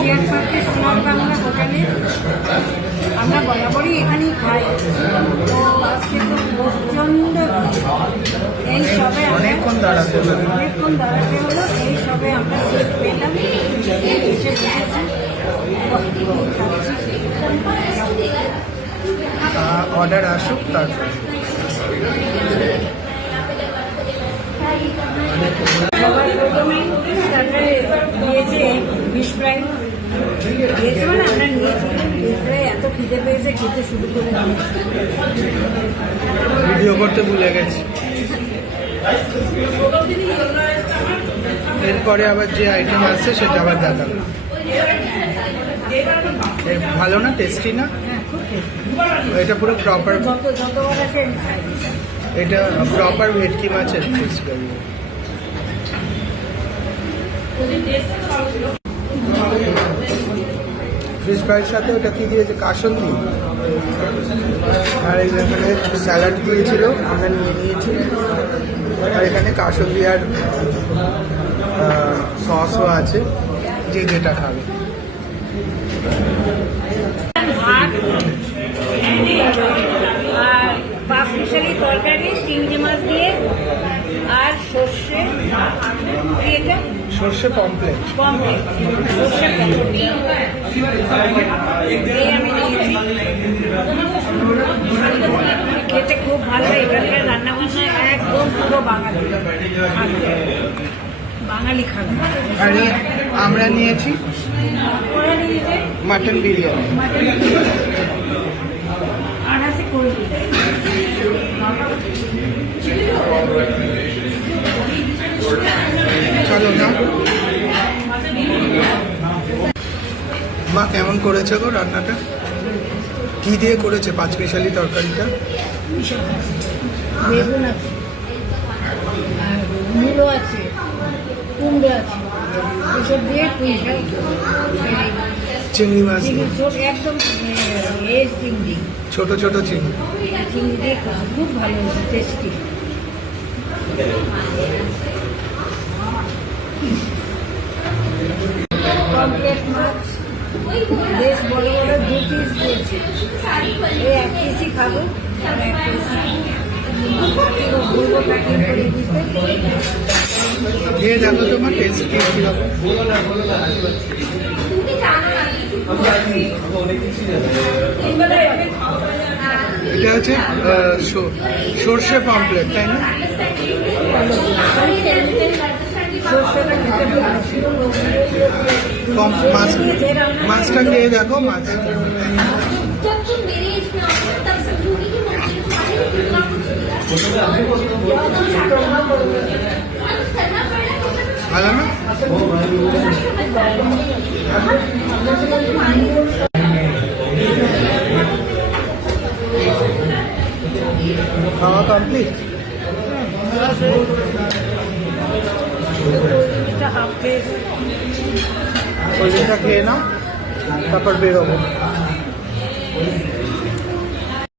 সোনার বাংলা হোটেলে আমরা বরাবরই এখানেই খাই। তো আজকে তো প্রচণ্ড এই সবে অনেকক্ষণ দাঁড়াতে হলো, এই সবে আমরা সিট পেলাম, এসে অর্ডার আসুক তারপর সবার প্রথমে দিয়েছে ফিশ ফ্রাই দিয়েছে, মানে আমরা নিয়েছি ফিশ ফ্রাই। এত খিদে পেয়েছে, খেতে শুরু করে ভিডিও করতে ভুলে গেছি। এরপরে আবার যে আইটেম আসছে সেটা আবার দেখাবো। ভালো না, টেস্টি না? এটা পুরো প্রপার, এটা প্রপার ভেটকি মাছের ফিশ ফ্রাই। ফিশ ফ্রাইয়ের সাথে ওটা কি দিয়েছে, কাসন্দি, আর এখানে স্যালাড দিয়েছিল, আমরা নিয়ে নিয়েছি। আর এখানে কাসন্দি আর সসও আছে, যে যেটা খাবে। আর পাঁচ মিশালি তরকারি, চিংড়ি মাছ দিয়ে, আর সর্ষে সর্ষে পমপ্লেট, সর্ষে আমি নিয়েছি। খেতে খুব ভালো। এখানকার রান্না বান্না একদম পুরো বাঙালি খানা। আর আমরা নিয়েছি মাটন বিরিয়ানি। আর আছে কোল্ড চলো না। মা কেমন করেছে গো রান্নাটা? কি দিয়ে করেছে পাঁচমিশালি তরকারিটা? বেগুন আছে, মূলো আছে, কুমড়ো আছে, এসব দিয়ে চিংড়ি মাছ, একদম চিংড়ি, ছোট ছোট চিংড়ি দিয়ে খুব ভালো হয়েছে, টেস্টি। পমফ্রেট মাছ বেশ বড় বড় 2 পিস দিয়েছে। এই 1 পিসই খাবো, খেয়ে দেখো তোমার টেস্ট কি হবে। এটা হচ্ছে সর্ষে পমপ্লেট, তাই না? মাছটা খেয়ে দেখো। মাছ ভালো না? খাওয়া কমপ্লিট। ওইটা খেয়ে নাও, তারপর বেরোবো।